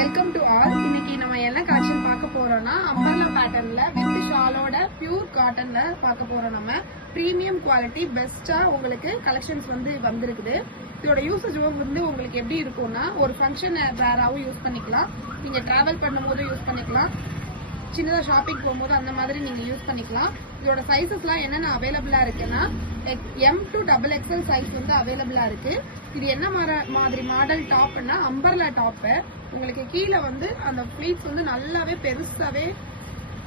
Welcome to all. இன்னைக்கு நம்ம என்ன கலெக்ஷன் பார்க்க போறோம்னா அம்பர்லா பேட்டர்ன்ல வித் ஷாலோட பியூர் காட்டன்ல பார்க்க போறோம். நம்ம பிரீமியம் குவாலிட்டி பெஸ்டா உங்களுக்கு கலெக்ஷன்ஸ் வந்திருக்குது. இதோட யூசேஜ் உங்களுக்கு எப்படி இருக்கும்னா, ஒரு ஃபங்க்ஷன் வேறாவும் யூஸ் பண்ணிக்கலாம், நீங்க டிராவல் பண்ணும்போது யூஸ் பண்ணிக்கலாம், சின்னதாக ஷாப்பிங் போகும்போது அந்த மாதிரி நீங்க யூஸ் பண்ணிக்கலாம். இதோட சைஸஸ்லாம் என்னென்ன அவைலபிளா இருக்குன்னா எம் டு XXL சைஸ் அவைலபிளா இருக்கு. இது என்ன மாதிரி மாடல் டாப்னா அம்பர்லா டாப். உங்களுக்கு கீழே அந்த ஃபிளீட்ஸ் நல்லாவே பெருசாவே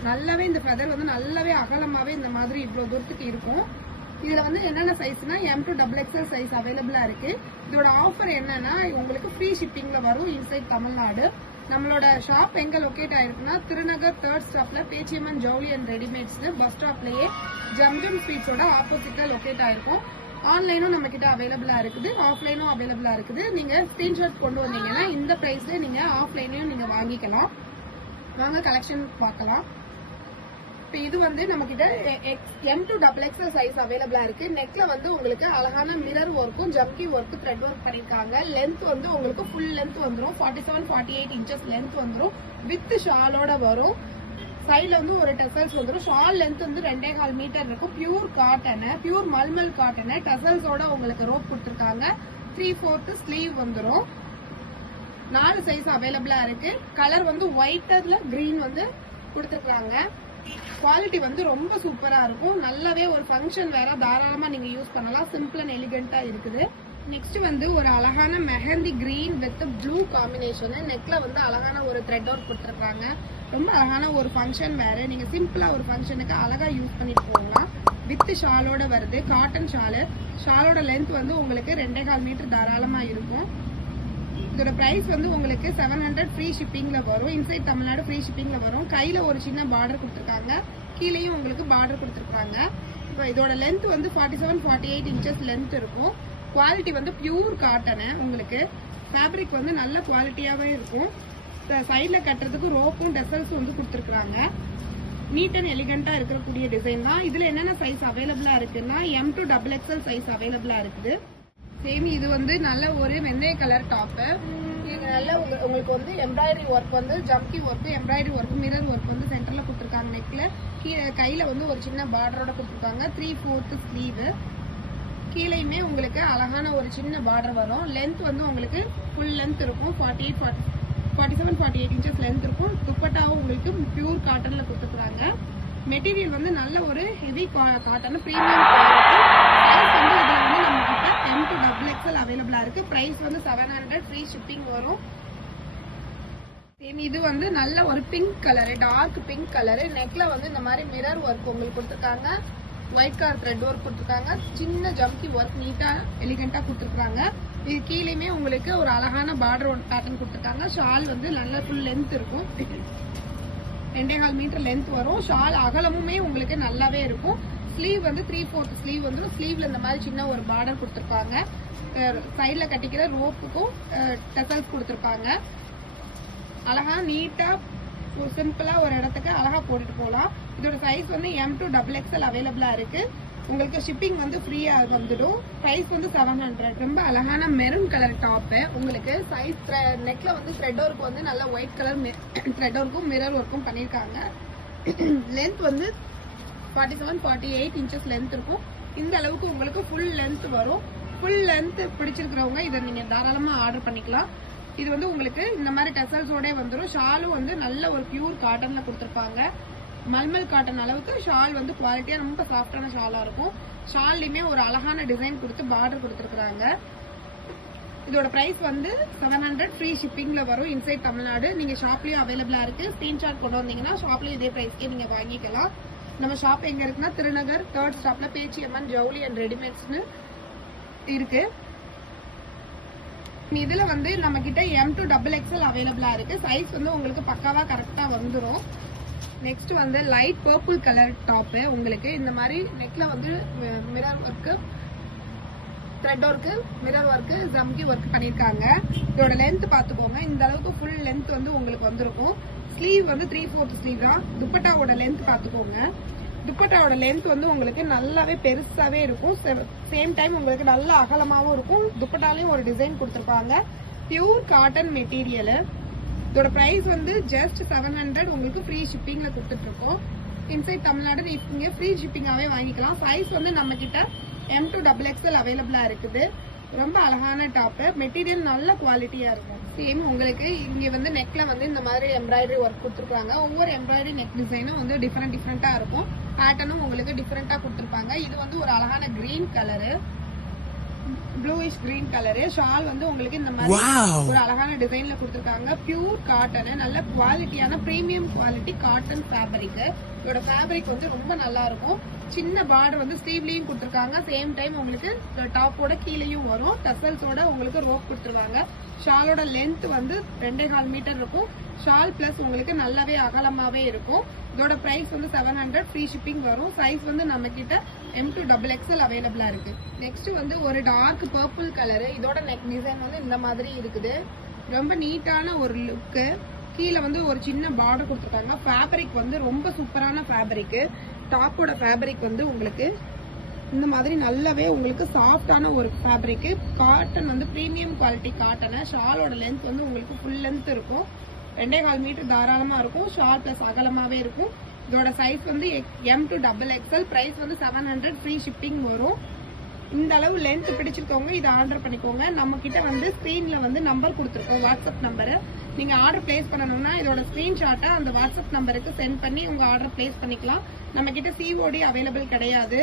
நல்லாவே இந்த ஃபெதர் நல்லாவே அகலமாவே இந்த மாதிரி இவ்வளவு தூரத்துக்கு இருக்கும். இதுல என்னென்ன சைஸ்னா எம் டு XXL சைஸ் அவைலபிளா இருக்கு. இதோட ஆஃபர் என்னன்னா உங்களுக்கு ஃப்ரீ ஷிப்பிங்ல வரும் இன்சைட் தமிழ்நாடு. நம்மளோட ஷாப் எங்க லொகேட் ஆயிருக்குன்னா திருநகர் 3rd ஸ்டாப்ல பேச்சியம்மன் ஜவுளி அண்ட் ரெடிமேட்ஸ் பஸ் ஸ்டாப்லயே ஜம்ஜம் ஸ்ட்ரீட்ஸோட ஆப்போசிட்ல லொகேட் ஆயிருக்கும். ஆன்லைனும் நம்ம கிட்ட அவைலபிளா இருக்குது, ஆஃப்லைனும் அவைலபிளா இருக்குது. நீங்க ஸ்கிரீன்ஷாட் கொண்டு வந்தீங்கன்னா இந்த பிரைஸ்ல நீங்க ஆஃப்லைனையும் நீங்க வாங்கிக்கலாம். வாங்க கலெக்ஷன் பார்க்கலாம். இது நம்ம கிட்ட எம் டு XXL சைஸ் அவைலபிளா இருக்கு. நெக்ல உங்களுக்கு அழகான மிரர் ஒர்க்கும் ஜம்கி ஒர்க் த்ரெட் ஒர்க் பண்ணிருக்காங்க. லென்த் உங்களுக்கு ஃபுல் லென்த் வந்துடும், 47-48 இன்ச்சஸ் லென்த் வந்துடும். வித் ஷாலோட வரும். சைட்ல ஒரு டெசல்ஸ் வந்துடும். ஷால் லென்த் 2.25 மீட்டர் இருக்கும். Pure cotton, pure mulmul cotton டெசல்ஸோட உங்களுக்கு ரோப் கொடுத்துருக்காங்க. 3/4 ஸ்லீவ் வந்துடும். 4 சைஸ் அவைலபிளா இருக்கு. கலர் ஒயிட்ல கிரீன் கொடுத்துருக்காங்க. குவாலிட்டி ரொம்ப சூப்பரா இருக்கும். நல்லாவே ஒரு ஃபங்க்ஷன் வேற தாராளமா நீங்க யூஸ் பண்ணலாம். சிம்பிள் அண்ட் எலிகென்ட்டா இருக்குது. நெக்ஸ்ட் ஒரு அழகான mehndi green with blue combination. நெக்ல அழகான ஒரு த்ரெட் ஒர்க் கொடுத்துருக்காங்க. ரொம்ப அழகான ஒரு ஃபங்க்ஷன் வேற. நீங்க சிம்பிளா ஒரு ஃபங்க்ஷனுக்கு அழகா யூஸ் பண்ணிட்டு போகலாம். வித் ஷாலோட வருது. காட்டன் ஷாலு. ஷாலோட லென்த் உங்களுக்கு 2.25 மீட்டர் தாராளமா இருக்கும். இதோட பிரைஸ் உங்களுக்கு 700 ஃப்ரீ ஷிப்பிங்ல வரும். இன்சைட் தமிழ்நாடு ஃப்ரீ ஷிப்பிங்ல வரும். கையில ஒரு சின்ன பார்டர் கொடுத்துருக்காங்க, கீழேயும் உங்களுக்கு பார்டர் கொடுத்துருக்காங்க. இப்போ இதோட லென்த் 47-48 இன்ச்சஸ் லென்த் இருக்கும். Quality pure cotton. உங்களுக்கு ஃபேப்ரிக் நல்ல குவாலிட்டியாவே இருக்கும். சைட்ல கட்டுறதுக்கு ரோப்பும் டெசல்ஸ் கொடுத்துருக்காங்க. நீட் அண்ட் எலிகென்ட்டா இருக்கக்கூடிய டிசைன் தான். இதுல என்னென்ன சைஸ் அவைலபிளா இருக்குன்னா எம் டு XXL சைஸ் அவைலபிளா இருக்குது. சேம் இது நல்ல ஒரு வெந்தய கலர் டாப். இது நல்ல உங்களுக்கு எம்ப்ராய்டரி ஒர்க் ஜம்கி work, embroidery work, mirror work சென்டர்ல கொடுத்துருக்காங்க. நெக்ல கீழே கையில ஒரு சின்ன பார்டரோட கொடுத்துருக்காங்க. 3/4 ஸ்லீவ். கீழேயுமே உங்களுக்கு அழகான ஒரு சின்ன பார்டர் வரும். லென்த் உங்களுக்கு ஃபுல் லென்த் இருக்கும். 47-48 இன்ச்சஸ் லென்த் இருக்கும். துப்பட்டாவும் உங்களுக்கு பியூர் காட்டன்ல கொடுத்துருக்காங்க. மெட்டீரியல் நல்ல ஒரு ஹெவி காட்டன் பிரீமியம் குவாலிட்டி. நம்ம கிட்ட எம் டு XXL அவைலபிளா இருக்கு. பிரைஸ் 700 ஃப்ரீ ஷிப்பிங் வரும். இது நல்ல ஒரு pink colour, dark pink colour. நெக்ல இந்த மாதிரி மிரர் ஒர்க் உங்களுக்கு கொடுத்துருக்காங்க. ஒயிட் கலர் த்ரெட் ஒர்க் கொடுத்துருக்காங்க. சின்ன ஜம்கி ஒர்க் நீட்டா எலிகென்ட்டா கொடுத்துருக்காங்க. இது கீழேயுமே உங்களுக்கு ஒரு அழகான பார்டர் பேட்டர்ன் கொடுத்துருக்காங்க. ஷால் நல்ல ஃபுல் லென்த் இருக்கும். 2.25 மீட்டர் லென்த் வரும். ஷால் அகலமுமே உங்களுக்கு நல்லாவே இருக்கும். ஸ்லீவ் 3/4 ஸ்லீவ் வந்துடும். ஸ்லீவ்ல இந்த மாதிரி சின்ன ஒரு பார்டர் கொடுத்துருப்பாங்க. சைட்ல கட்டிக்கிற ரோப்புக்கும் டெசல்ஸ் கொடுத்துருப்பாங்க. அழகா நீட்டா சிம்பிளா ஒரு இடத்துக்கு அழகா போட்டுட்டு போகலாம். இதோட சைஸ் எம் டு XXL அவைலபிளா இருக்கு. உங்களுக்கு ஷிப்பிங் ஃப்ரீயா வந்துடும். பிரைஸ் 700. ரொம்ப அழகான மெரூன் கலர் டாப். உங்களுக்கு சைஸ் நெக்ல த்ரெட் ஒர்க் நல்ல ஒயிட் கலர் த்ரெட் ஒர்க்கும் மிரர் ஒர்க்கும் பண்ணிருக்காங்க. லென்த் 47-48 இன்ச்சஸ் லென்த் இருக்கும். இந்த அளவுக்கு உங்களுக்கு ஃபுல் லென்த் வரும். ஃபுல் லென்த் பிடிச்சிருக்கிறவங்க இதை நீங்க தாராளமா ஆர்டர் பண்ணிக்கலாம். இது உங்களுக்கு இந்த மாதிரி டெசல்ஸோட வந்துடும். ஷாலும் நல்ல ஒரு பியூர் காட்டன்ல கொடுத்துருப்பாங்க. மல்மல் காட்டன் அளவுக்கு ஷால் குவாலிட்டியா ரொம்ப சாஃப்டான ஷாலா இருக்கும். ஷால்லையுமே ஒரு அழகான டிசைன் கொடுத்து பார்டர் கொடுத்துருக்காங்க. இதோட பிரைஸ் 700 ஃப்ரீ ஷிப்பிங்ல வரும் இன்சைட் தமிழ்நாடு. நீங்க ஷாப்லயும் அவைலபிளா இருக்கு. ஸ்கிரீன்ஷாட் கொண்டு வந்தீங்கன்னா ஷாப்லயும் இதே பிரைஸ்க்கே நீங்க வாங்கிக்கலாம். நம்ம ஷாப் எங்க இருக்குன்னா திருநகர் 3rd ஸ்டாப்ல பேச்சியம்மன் ஜவுளி அண்ட் ரெடிமேட்ஸ்னு இருக்கு. இதுல நம்ம கிட்ட எம் டு XXL அவைலபிளா இருக்கு. சைஸ் உங்களுக்கு பக்காவா கரெக்டா வந்துடும். Next light purple colour top. உங்களுக்கு இந்த மாதிரி நெக்ல mirror work, thread work, mirror work, ஜம்கி ஒர்க் பண்ணிருக்காங்க. இதோட லென்த் பாத்துக்கோங்க. இந்த அளவுக்கு ஃபுல் லென்த் உங்களுக்கு வந்திருக்கும். ஸ்லீவ் 3/4 ஸ்லீவ் தான். துப்பட்டாவோட லென்த் பாத்துக்கோங்க. துப்பட்டாவோட லென்த் உங்களுக்கு நல்லாவே பெருசாவே இருக்கும். சேம் டைம் உங்களுக்கு நல்ல அகலமாவும் இருக்கும். துப்பட்டாலையும் ஒரு டிசைன் கொடுத்துருப்பாங்க. Pure cotton material. இதோட பிரைஸ் வந்து ஜஸ்ட் 700 உங்களுக்கு ஃப்ரீ ஷிப்பிங்ல கொடுத்துட்டு இருக்கோம். இன்சைட் தமிழ்நாடு நீங்க ஃப்ரீ ஷிப்பிங்காவே வாங்கிக்கலாம். சைஸ் வந்து நம்ம கிட்ட M to XXL அவைலபிளா இருக்குது. ரொம்ப அழகான டாப், மெட்டீரியல் நல்ல குவாலிட்டியா இருக்கும். சேம் உங்களுக்கு இங்க வந்து நெக்ல வந்து இந்த மாதிரி எம்ப்ராய்டரி ஒர்க் கொடுத்துருக்காங்க. ஒவ்வொரு எம்ப்ராய்டரி நெக் டிசைனும் வந்து டிஃபரெண்டா இருக்கும். பேட்டர்னும் உங்களுக்கு டிஃபரெண்டா கொடுத்துருப்பாங்க. இது வந்து ஒரு அழகான green colour, bluish green colour. Shawl வந்து உங்களுக்கு இந்த மாதிரி ஒரு அழகான டிசைன்ல கொடுத்துருக்காங்க. பியூர் காட்டன், நல்ல குவாலிட்டியான பிரீமியம் குவாலிட்டி காட்டன் ஃபேப்ரிக். இதோட ஃபேப்ரிக் வந்து ரொம்ப நல்லா இருக்கும். சின்ன பார்டர் வந்து ஸ்லீவ்லயும் கொடுத்துருக்காங்க. சேம் டைம் உங்களுக்கு டாப்போட கீழேயும் வரும். டசல்ஸோட உங்களுக்கு ரோப் கொடுத்துருவாங்க. ஷாலோட லென்த் வந்து 2.25 மீட்டர் இருக்கும். ஷால் பிளஸ் உங்களுக்கு நல்லாவே அகலமாவே இருக்கும். இதோட பிரைஸ் வந்து 700 ஃப்ரீ ஷிப்பிங் வரும். சைஸ் வந்து நம்ம கிட்ட M to XXL அவைலபிளா இருக்கு. நெக்ஸ்ட் வந்து ஒரு டார்க் பர்பிள் கலரு. இதோட நெக் டிசைன் வந்து இந்த மாதிரி இருக்குது. ரொம்ப நீட்டான ஒரு லுக்கு. கீழே வந்து ஒரு சின்ன பார்டர் கொடுத்துருக்காங்க. ஃபேப்ரிக் வந்து ரொம்ப சூப்பரான ஃபேப்ரிக். டாப்போட ஃபேப்ரிக் வந்து உங்களுக்கு இந்த மாதிரி நல்லாவே உங்களுக்கு சாஃப்டான ஒரு ஃபேப்ரிக். காட்டன் வந்து பிரீமியம் குவாலிட்டி காட்டனை. ஷாலோட லென்த் வந்து உங்களுக்கு ஃபுல் லென்த் இருக்கும். 2.25 மீட்டர் தாராளமா இருக்கும். ஷால் பிளஸ் அகலமாவே இருக்கும். இதோட சைஸ் வந்து M to XXL. பிரைஸ் வந்து 700 ஃப்ரீ ஷிப்பிங் வரும். இந்த அளவு லென்த் பிடிச்சிருக்கவங்க இதை ஆர்டர் பண்ணிக்கோங்க. நம்ம கிட்ட வந்து ஸ்கிரீன்ல வந்து நம்பர் கொடுத்துருக்கோம், வாட்ஸ்அப் நம்பரு. நீங்க ஆர்டர் பிளேஸ் பண்ணணும்னா இதோட ஸ்கிரீன்ஷாட்டை அந்த வாட்ஸ்அப் நம்பருக்கு சென்ட் பண்ணி உங்க ஆர்டர் பிளேஸ் பண்ணிக்கலாம். நம்ம கிட்ட COD அவைலபிள் கிடையாது,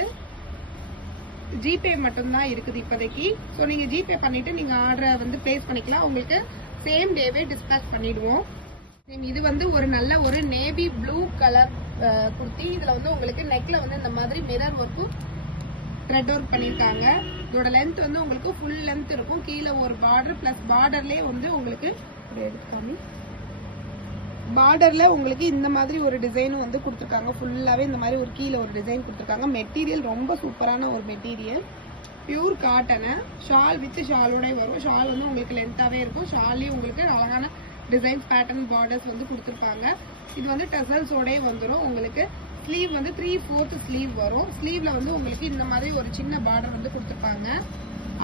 ஜிபே மட்டும்தான் இருக்குது இப்போதைக்கு. ஸோ நீங்க ஜிபே பண்ணிட்டு நீங்க ஆர்டரை வந்து பிளேஸ் பண்ணிக்கலாம். உங்களுக்கு சேம் டேவே டிஸ்பேச் பண்ணிடுவோம். இது வந்து ஒரு நல்ல ஒரு நேவி ப்ளூ கலர் குர்த்தி. இதுல வந்து உங்களுக்கு நெக்ல வந்து இந்த மாதிரி மிரர் ஒர்க்கும் த்ரெட் ஒர்க் பண்ணிருக்காங்க. இதோட லென்த் வந்து உங்களுக்கு ஃபுல் லென்த் இருக்கும். கீழே ஒரு பார்டர் பிளஸ் பார்டர்லயே வந்து உங்களுக்கு பார்டர்ல உங்களுக்கு இந்த மாதிரி ஒரு டிசைனும் வந்து கொடுத்துருக்காங்க. ஃபுல்லாவே இந்த மாதிரி ஒரு கீழே ஒரு டிசைன் கொடுத்துருக்காங்க. மெட்டீரியல் ரொம்ப சூப்பரான ஒரு material, pure cotton. Shawl with ஷாலோட வரும். ஷால் வந்து உங்களுக்கு லென்த்தாவே இருக்கும். ஷால்லேயும் உங்களுக்கு அழகான டிசைன்ஸ் பேட்டர்ன் பார்டர்ஸ் வந்து கொடுத்துருப்பாங்க. இது வந்து டசல்ஸோடே வந்துடும். உங்களுக்கு ஸ்லீவ் வந்து 3/4 ஸ்லீவ் வரும். ஸ்லீவ்ல வந்து உங்களுக்கு இந்த மாதிரி ஒரு சின்ன பார்டர் வந்து கொடுத்துருப்பாங்க.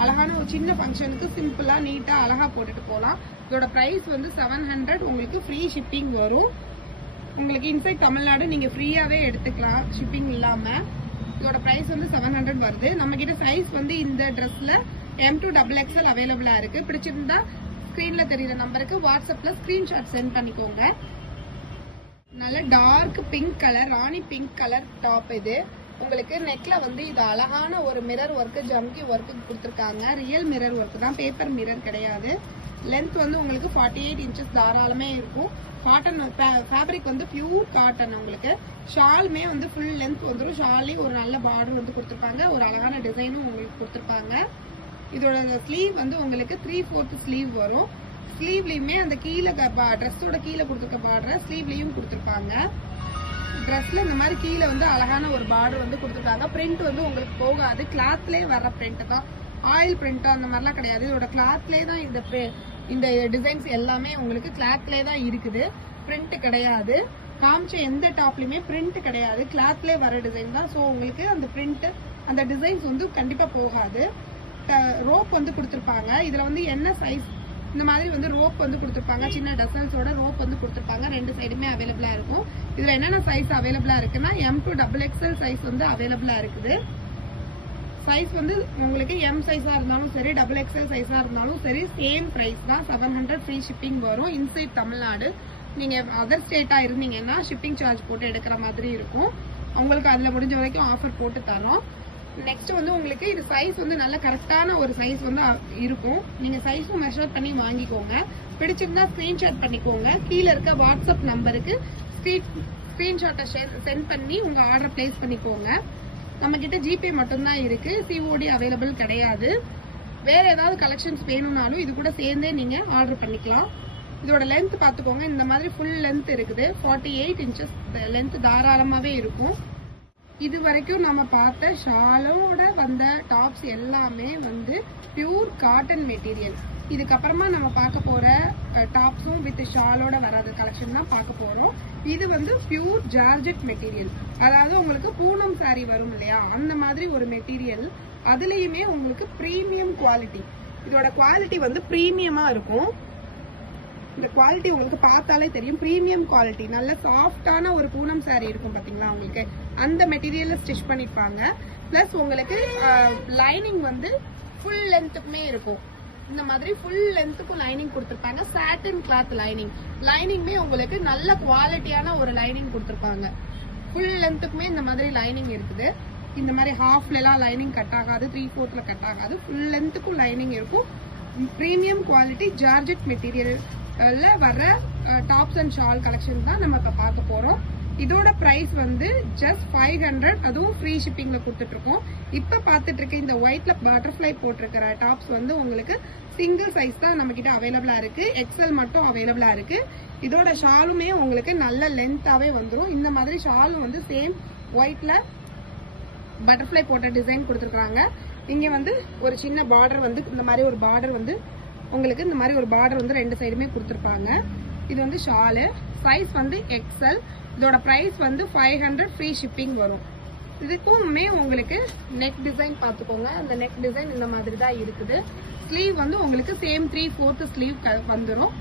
அழகான ஒரு சின்ன ஃபங்க்ஷனுக்கு சிம்பிளா நீட்டா அழகா போட்டுட்டு போகலாம். இதோட பிரைஸ் வந்து 700 உங்களுக்கு ஃப்ரீ ஷிப்பிங் வரும். உங்களுக்கு இன்சைட் தமிழ்நாடு நீங்க ஃப்ரீயாவே எடுத்துக்கலாம் ஷிப்பிங் இல்லாம. இதோட பிரைஸ் வந்து 700 வருது. நம்ம கிட்ட சைஸ் வந்து இந்த ட்ரெஸ்ல M to XXL அவைலபிளா இருக்கு. பிடிச்சிருந்தா ஸ்கிரீன்ல தெரியுற நம்பருக்கு வாட்ஸ்அப்ல ஸ்கிரீன்ஷாட் சென்ட் பண்ணிக்கோங்க. நல்ல டார்க் பிங்க் கலர், ராணி பிங்க் கலர் டாப். இது உங்களுக்கு நெக்ல வந்து இது அழகான ஒரு மிரர் ஒர்க், ஜம்கி ஒர்க் கொடுத்துருக்காங்க. ரியல் மிரர் ஒர்க் தான், பேப்பர் மிரர் கிடையாது. லென்த் வந்து உங்களுக்கு 48 இன்ச்சஸ் தாராளமே இருக்கும். காட்டன் ஃபேப்ரிக் வந்து பியூர் காட்டன். உங்களுக்கு ஷாலுமே வந்து ஃபுல் லென்த் வந்துடும். ஷால்லேயும் ஒரு நல்ல பார்டர் வந்து கொடுத்துருப்பாங்க. ஒரு அழகான டிசைனும் உங்களுக்கு கொடுத்துருப்பாங்க. இதோட ஸ்லீவ் வந்து உங்களுக்கு 3/4 ஸ்லீவ் வரும். ஸ்லீவ்லயுமே அந்த கீழே ட்ரெஸ்ஸோட கீழே கொடுத்துருக்க பார்டர் ஸ்லீவ்லயும் கொடுத்துருப்பாங்க. ட்ரெஸ்ல இந்த மாதிரி கீழே வந்து அழகான ஒரு பார்டர் வந்து கொடுத்துருக்காங்க. பிரிண்ட் வந்து உங்களுக்கு போகாது. கிளாத்லேயே வர்ற பிரிண்ட் தான், ஆயில் பிரிண்ட் அந்த மாதிரிலாம் கிடையாது. இதோட கிளாத்லேயே தான் இந்த டிசைன்ஸ் எல்லாமே உங்களுக்கு கிளாத்லேயே தான் இருக்குது. பிரிண்ட் கிடையாது. காமிச்ச எந்த டாப்லயுமே பிரிண்ட் கிடையாது. கிளாத்லேயே வர டிசைன் தான். ஸோ உங்களுக்கு அந்த பிரிண்ட் அந்த டிசைன்ஸ் வந்து கண்டிப்பா போகாது. ரோப் வந்து கொடுத்துருப்பாங்க. இதுல வந்து என்ன சைஸ் இந்த மாதிரி வந்து ரோப் வந்து கொடுத்துருப்பாங்க. சின்ன டசல்ஸோட ரோப் வந்து கொடுத்துருப்பாங்க. ரெண்டு சைடுமே அவைலபிளா இருக்கும். இதுல என்னென்ன சைஸ் அவைலபிளா இருக்குன்னா M to XXL சைஸ் வந்து அவைலபிளா இருக்குது. சைஸ் வந்து உங்களுக்கு M சைஸா இருந்தாலும் சரி, XXL சைஸா இருந்தாலும் சரி, சேம் பிரைஸ் தான். 700 ஃப்ரீ ஷிப்பிங் வரும். இன்சைட் தமிழ்நாடு. நீங்க அதர் ஸ்டேட்டா இருந்தீங்கன்னா ஷிப்பிங் சார்ஜ் போட்டு எடுக்கிற மாதிரி இருக்கும். உங்களுக்கு அதுல முடிஞ்ச வரைக்கும் ஆஃபர் போட்டு தரோம். நெக்ஸ்ட் வந்து உங்களுக்கு இது சைஸ் வந்து நல்ல கரெக்டான ஒரு சைஸ் வந்து இருக்கும். நீங்க சைஸும் மெஷர் பண்ணி வாங்கிக்கோங்க. பிடிச்சிருந்தா ஸ்கிரீன்ஷாட் பண்ணிக்கோங்க. கீழே இருக்க வாட்ஸ்அப் நம்பருக்கு ஸ்கிரீன்ஷாட்டை சென்ட் பண்ணி உங்க ஆர்டர் பிளேஸ் பண்ணிக்கோங்க. நம்ம கிட்ட ஜிபே மட்டும்தான் இருக்கு, COD அவைலபிள் கிடையாது. வேற ஏதாவது கலெக்ஷன்ஸ் வேணும்னாலும் இது கூட சேர்ந்தே நீங்க ஆர்டர் பண்ணிக்கலாம். இதோட லென்த் பார்த்துக்கோங்க. இந்த மாதிரி ஃபுல் லென்த் இருக்குது. 48 இன்ச்சஸ் லென்த் தாராளமாவே இருக்கும். இது வரைக்கும் நம்ம பார்த்த ஷாலோட வந்த டாப்ஸ் எல்லாமே வந்து பியூர் காட்டன் மெட்டீரியல். இதுக்கப்புறமா நம்ம பார்க்க போற டாப்ஸும் வித் ஷாலோட வராத கலெக்ஷன் தான் பார்க்க போறோம். இது வந்து பியூர் ஜார்ஜெட் மெட்டீரியல். அதாவது உங்களுக்கு பூனம் சாரி வரும் இல்லையா, அந்த மாதிரி ஒரு மெட்டீரியல். அதுலயுமே உங்களுக்கு பிரீமியம் குவாலிட்டி. இதோட குவாலிட்டி வந்து பிரீமியமா இருக்கும். இந்த குவாலிட்டி உங்களுக்கு பார்த்தாலே தெரியும், பிரீமியம் குவாலிட்டி. நல்ல சாஃப்டான ஒரு பூனம் saree இருக்கும் பாத்தீங்களா உங்களுக்கு, அந்த மெட்டீரியல்ல ஸ்டிச் பண்ணிருப்பாங்க. பிளஸ் உங்களுக்கு லைனிங் வந்து ஃபுல் லென்த்துக்குமே இருக்கும். இந்த மாதிரி ஃபுல் லென்த்துக்கும் லைனிங் கொடுத்துருப்பாங்க. சாட்டின் கிளாத் லைனிங். லைனிங்மே உங்களுக்கு நல்ல குவாலிட்டியான ஒரு லைனிங் கொடுத்துருப்பாங்க. ஃபுல் லென்த்துக்குமே இந்த மாதிரி லைனிங் இருக்குது. இந்த மாதிரி ஹாஃப்ல எல்லாம் லைனிங் கட் ஆகாது, 3/4 கட் ஆகாது. ஃபுல் லென்த்துக்கும் லைனிங் இருக்கும். பிரீமியம் குவாலிட்டி ஜார்ஜெட் மெட்டீரியல்ல வர டாப்ஸ் அண்ட் ஷால் கலெக்ஷன் தான் நம்ம இப்ப பார்க்க போறோம். இதோட பிரைஸ் வந்து ஜஸ்ட் 500, அதுவும் ஃப்ரீ ஷிப்பிங்ல கொடுத்துட்டு இருக்கோம். இப்ப பாத்துட்டு இருக்க இந்த ஒயிட்ல பட்டர்ஃபிளை போட்டிருக்கிற டாப்ஸ் வந்து உங்களுக்கு சிங்கிள் சைஸ் தான் நம்ம கிட்ட அவைலபிளா இருக்கு. எக்ஸல் மட்டும் அவைலபிளா இருக்கு. இதோட ஷாலுமே உங்களுக்கு நல்ல லென்த்தாவே வந்துடும். இந்த மாதிரி ஷால் வந்து சேம் ஒயிட்ல பட்டர்ஃபிளை போட்ட டிசைன் கொடுத்துருக்காங்க. இங்க வந்து ஒரு சின்ன பார்டர் வந்து இந்த மாதிரி ஒரு பார்டர் வந்து உங்களுக்கு இந்த மாதிரி ஒரு பார்டர் வந்து 2 சைடுமே கொடுத்துருப்பாங்க. இது வந்து ஷாலு. சைஸ் வந்து எக்ஸல். இதோட பிரைஸ் வந்து 500, ஃப்ரீ ஷிப்பிங் வரும். இதுக்குமே உங்களுக்கு நெக் டிசைன் பார்த்துக்கோங்க. அந்த நெக் டிசைன் இந்த மாதிரி தான் இருக்குது. ஸ்லீவ் வந்து உங்களுக்கு சேம் 3/4 ஸ்லீவ் வந்துடும்.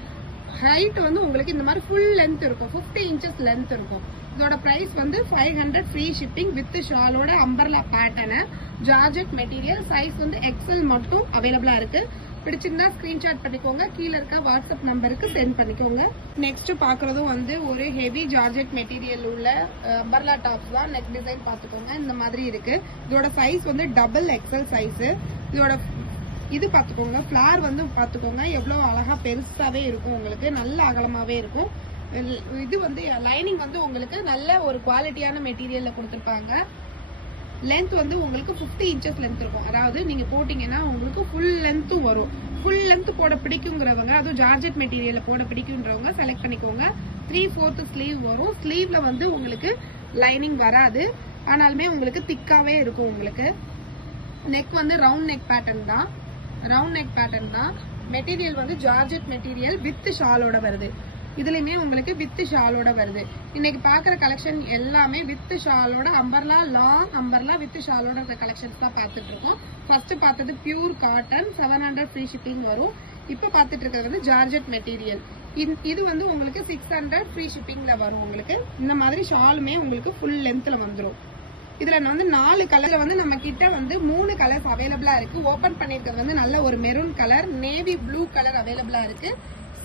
ஹைட் வந்து உங்களுக்கு இந்த மாதிரி ஃபுல் லென்த் இருக்கும், 50 inches லென்த் இருக்கும். இதோட பிரைஸ் வந்து 500, ஃப்ரீ ஷிப்பிங் வித் ஷாலோட umbrella pattern, georgette material. Size வந்து எக்ஸல் மட்டும் அவைலபிளா இருக்கு. பிடிச்சிருந்தா ஸ்கிரீன்ஷாட் பண்ணிக்கோங்க, கீழே இருக்க வாட்ஸ்அப் நம்பருக்கு சென்ட் பண்ணிக்கோங்க. நெக்ஸ்ட் பாக்குறதும் வந்து ஒரு ஹெவி ஜார்ஜெட் மெட்டீரியல் உள்ள அம்பர்லா டாப்ஸ் தான். நெக் டிசைன் பாத்துக்கோங்க, இந்த மாதிரி இருக்கு. இதோட சைஸ் வந்து டபுள் எக்ஸல் சைஸ். இதோட இது பாத்துக்கோங்க, ஃபிளார் வந்து பாத்துக்கோங்க எவ்வளவு அழகா பெருசாவே இருக்கும், உங்களுக்கு நல்ல அகலமாவே இருக்கும். இது வந்து லைனிங் வந்து உங்களுக்கு நல்ல ஒரு குவாலிட்டியான மெட்டீரியல்ல கொடுத்துருப்பாங்க. லென்த் வந்து உங்களுக்கு 50 inches லென்த் இருக்கும். அதாவது நீங்க போட்டீங்கன்னா உங்களுக்கு ஃபுல் லென்த்தும் வரும். ஃபுல் லென்த் போட பிடிக்குங்கிறவங்க, அதுவும் ஜார்ஜெட் மெட்டீரியல்ல போட பிடிக்குன்றவங்க செலக்ட் பண்ணிக்கோங்க. 3/4 ஸ்லீவ் வரும். ஸ்லீவ்ல வந்து உங்களுக்கு லைனிங் வராது, ஆனாலுமே உங்களுக்கு திக்காவே இருக்கும். உங்களுக்கு நெக் வந்து ரவுண்ட் நெக் பேட்டர்ன் தான். ரவுண்ட் நெக் பேட்டர்ன் தான். மெட்டீரியல் வந்து ஜார்ஜெட் மெட்டீரியல் வித் ஷாலோட வருது. இதுலயுமே உங்களுக்கு வித் ஷாலோட வருது. இன்னைக்கு பாக்குற கலெக்ஷன் எல்லாமே வித் ஷாலோட அம்பர்லா, லாங் அம்பர்லா வித் ஷாலோட கலெக்ஷன்ஸ் தான் பாத்துட்டு இருக்கோம். ஃபர்ஸ்ட் பார்த்தது பியூர் காட்டன், 700 ஃப்ரீ ஷிப்பிங் வரும். இப்ப பாத்துட்டு இருக்கிறது வந்து ஜார்ஜெட் மெட்டீரியல். இது வந்து உங்களுக்கு 600 ஃப்ரீ ஷிப்பிங்ல வரும். உங்களுக்கு இந்த மாதிரி ஷாலுமே உங்களுக்கு ஃபுல் லென்த்ல வந்துடும். இதுல வந்து 4 கலர்ல வந்து நம்ம கிட்ட வந்து 3 கலர்ஸ் அவைலபிளா இருக்கு. ஓபன் பண்ணிருக்கிறது வந்து நல்ல ஒரு maroon colour, navy blue colour அவைலபிளா இருக்கு.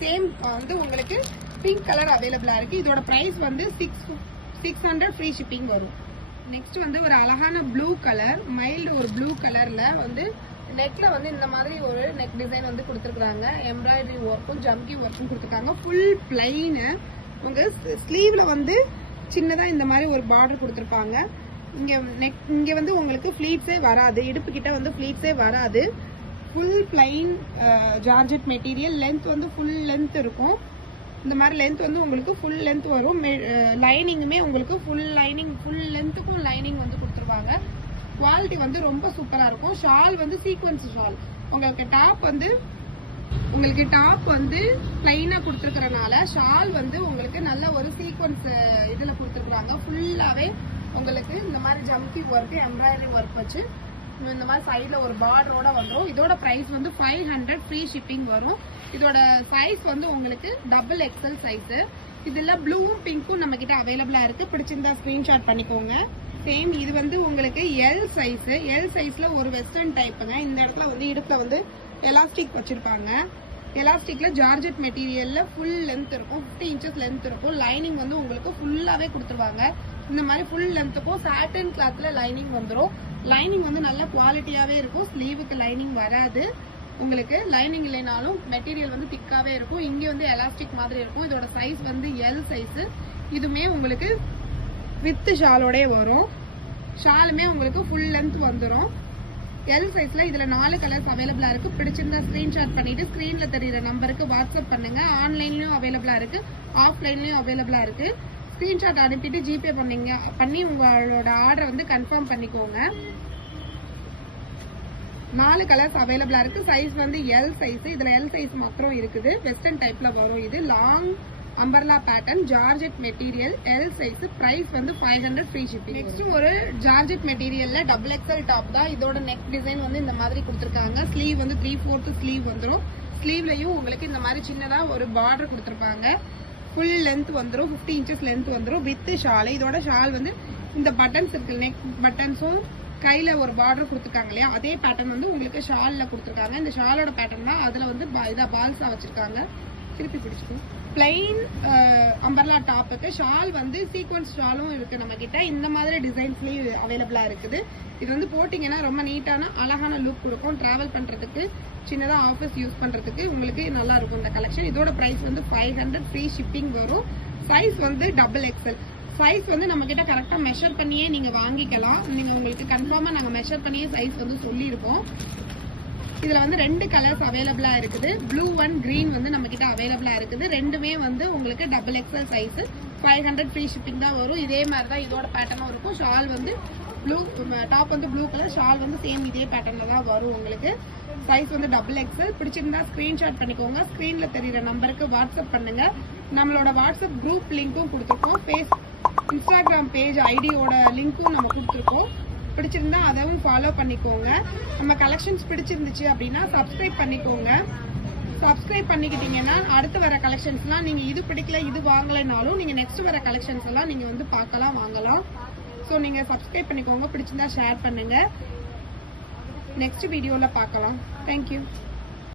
சேம் வந்து உங்களுக்கு பிங்க் கலர் அவைலபிளா இருக்கு. இதோட பிரைஸ் வந்து 600 ஃப்ரீ ஷிப்பிங் வரும். நெக்ஸ்ட் வந்து ஒரு அழகான ப்ளூ கலர், மைல்டு ஒரு ப்ளூ கலர்ல வந்து நெக்ல வந்து இந்த மாதிரி ஒரு நெக் டிசைன் வந்து கொடுத்துருக்காங்க. எம்ப்ராய்டரி ஒர்க்கும் ஜம்கி ஒர்க்கும் கொடுத்துருக்காங்க. Full plain. உங்க ஸ்லீவ்ல வந்து சின்னதா இந்த மாதிரி ஒரு பார்டர் கொடுத்துருப்பாங்க. இங்க வந்து உங்களுக்கு ஃபிளீட்ஸே வராது, இடுப்பு கிட்ட வந்து ஃபிளீட்ஸே வராது. Full plain georgette material. Length வந்து ஃபுல் லென்த் இருக்கும். இந்த மாதிரி லென்த் வந்து உங்களுக்கு ஃபுல் லென்த் வரும். லைனிங்குமே உங்களுக்கு ஃபுல் லைனிங், ஃபுல் லென்த்துக்கும் லைனிங் வந்து கொடுத்துருவாங்க. குவாலிட்டி வந்து ரொம்ப சூப்பரா இருக்கும். ஷால் வந்து சீக்வன்ஸ் ஷால். உங்களுக்கு டாப் வந்து பிளைனா கொடுத்துருக்கறனால ஷால் வந்து உங்களுக்கு நல்ல ஒரு சீக்வன்ஸ் இதுல கொடுத்துருக்காங்க. ஃபுல்லாவே உங்களுக்கு இந்த மாதிரி ஜம்கி ஒர்க், எம்ப்ராய்டரி ஒர்க் வச்சு இந்த மாதிரி சைட்ல ஒரு பார்டரோட வந்துடும். இதோட பிரைஸ் வந்து 500, ஃப்ரீ ஷிப்பிங் வரும். இதோட சைஸ் வந்து உங்களுக்கு டபுள் எக்ஸல் சைஸ். இதுல ப்ளூவும் பிங்க்கும் நம்ம கிட்ட அவைலபிளா இருக்கு. பிடிச்சிருந்தா ஸ்கிரீன்ஷாட் பண்ணிக்கோங்க. சேம் இது வந்து உங்களுக்கு எல் சைஸ். எல் சைஸ்ல ஒரு வெஸ்டர்ன் டைப்புங்க. இந்த இடத்துல வந்து இடுப்புல வந்து எலாஸ்டிக் வச்சிருப்பாங்க. எலாஸ்டிக்ல ஜார்ஜெட் மெட்டீரியல்ல ஃபுல் லென்த் இருக்கும், 50 inches லென்த் இருக்கும். லைனிங் வந்து உங்களுக்கு ஃபுல்லாவே கொடுத்துருவாங்க. இந்த மாதிரி ஃபுல் லென்த்துக்கும் சாட்டன் கிளாத்ல லைனிங் வந்துடும். லைனிங் வந்து நல்ல குவாலிட்டியாவே இருக்கும். ஸ்லீவுக்கு லைனிங் வராது. உங்களுக்கு லைனிங் இல்லைனாலும் மெட்டீரியல் வந்து திக்காவே இருக்கும். இங்க வந்து எலாஸ்டிக் மாதிரி இருக்கும். இதோட சைஸ் வந்து எல் சைஸ். இதுமே உங்களுக்கு வித் ஷாலோட வரும். ஷாலுமே உங்களுக்கு ஃபுல் லென்த் வந்துடும். எல் சைஸ்ல இதுல 4 கலர்ஸ் அவைலபிளா இருக்கு. பிடிச்சிருந்தா ஸ்கிரீன்ஷாட் பண்ணிட்டு ஸ்கிரீன்ல தெரியுற நம்பருக்கு வாட்ஸ்அப் பண்ணுங்க. ஆன்லைன்லயும் அவைலபிளா இருக்கு, ஆஃப்லைன்லயும் அவைலபிளா இருக்கு. ஸ்கிரீன்ஷாட் அனுப்பிட்டு ஜிபே பண்ணி உங்களோட ஆர்டர் வந்து கன்ஃபார்ம் பண்ணிக்கோங்க. 4 கலர்ஸ் அவைலபிளா இருக்கு. சைஸ் வந்து எல் சைஸ். இதுல எல் சைஸ் மாத்திரம் இருக்குது. வெஸ்டர்ன் டைப்ல வரும். இது long umbrella pattern, georgette material, L size, price வந்து 500 ஃப்ரீ ஷிப்பிங். நெக்ஸ்ட் ஒரு ஜார்ஜெட் மெட்டீரியல்ல டபுள் எக்ஸல் டாப் தான். இதோட நெக் டிசைன் வந்து இந்த மாதிரி கொடுத்துருக்காங்க. ஸ்லீவ் வந்து 3/4 ஸ்லீவ் வந்துடும். ஸ்லீவ்லயும் உங்களுக்கு இந்த மாதிரி சின்னதா ஒரு பார்டர் கொடுத்துருப்பாங்க. ஃபுல் லென்த் வந்துடும், 50 இன்ச்சஸ் லென்த் வந்துடும் வித் ஷால். இதோட ஷால் வந்து இந்த பட்டன்ஸ் இருக்கு, நெக் பட்டன்ஸும் கையில ஒரு பார்டர் கொடுத்துருக்காங்க இல்லையா, அதே பேட்டர்ன் வந்து உங்களுக்கு ஷால்ல கொடுத்துருக்காங்க. இந்த ஷாலோட பேட்டர்ன் தான் அதுல வந்து இதா பால்ஸா வச்சிருக்காங்க. திருப்பி பிடிச்சிக்கும். பிளைன் அம்பர்லா டாப்புக்கு ஷால் வந்து சீக்வன்ஸ் ஷாலும் இருக்கு நம்ம கிட்ட. இந்த மாதிரி டிசைன்ஸ்லயும் அவைலபிளா இருக்குது. இது வந்து போட்டீங்கன்னா ரொம்ப நீட்டான அழகான லுக் கொடுக்கும். டிராவல் பண்றதுக்கு, சின்னதா ஆஃபீஸ் யூஸ் பண்றதுக்கு உங்களுக்கு நல்லா இருக்கும் இந்த கலெக்ஷன். இதோட பிரைஸ் வந்து 500 ஃப்ரீ ஷிப்பிங் வரும். சைஸ் வந்து டபுள் எக்ஸல். சைஸ் வந்து நம்ம கிட்ட கரெக்டா மெஷர் பண்ணியே நீங்க வாங்கிக்கலாம். நீங்க உங்களுக்கு கன்ஃபார்மா நாங்க மெஷர் பண்ணியே சைஸ் வந்து சொல்லியிருப்போம். இதுல வந்து 2 கலர்ஸ் அவைலபிளா இருக்குது. ப்ளூ அண்ட் கிரீன் வந்து நம்ம கிட்ட அவைலபிளா இருக்குது. ரெண்டுமே வந்து உங்களுக்கு double XL size. 500 free shipping தான் வரும். இதே மாதிரி தான் இதோட பேட்டர்னும் இருக்கும். ஷால் வந்து ப்ளூ, டாப் வந்து ப்ளூ கலர், ஷால் வந்து சேம் இதே பேட்டர்ன்ல தான் வரும் உங்களுக்கு. சைஸ் வந்து டபுள் எக்ஸல். பிடிச்சிருந்தா ஸ்கிரீன்ஷாட் பண்ணிக்கோங்க. ஸ்கிரீன்ல தெரியுற நம்பருக்கு வாட்ஸ்அப் பண்ணுங்க. நம்மளோட வாட்ஸ்அப் குரூப் லிங்க்கும் கொடுத்துருக்கோம். இன்ஸ்டாகிராம் பேஜ் ஐடியோட லிங்க்கும் நம்ம கொடுத்துருக்கோம். பிடிச்சிருந்தா அதவும் ஃபாலோ பண்ணிக்கோங்க. நம்ம கலெக்ஷன்ஸ் பிடிச்சிருந்துச்சு அப்படின்னா சப்ஸ்கிரைப் பண்ணிக்கோங்க. சப்ஸ்கிரைப் பண்ணிக்கிட்டீங்கன்னா அடுத்து வர கலெக்ஷன்ஸ்லாம் நீங்க இது பிடிக்கல இது வாங்கலைனாலும் நீங்க நெக்ஸ்ட் வர கலெக்ஷன்ஸ் எல்லாம் நீங்க வந்து பார்க்கலாம், வாங்கலாம். ஸோ நீங்க சப்ஸ்கிரைப் பண்ணிக்கோங்க. பிடிச்சிருந்தா ஷேர் பண்ணுங்க. நெக்ஸ்ட் வீடியோல பார்க்கலாம். தேங்க்யூ.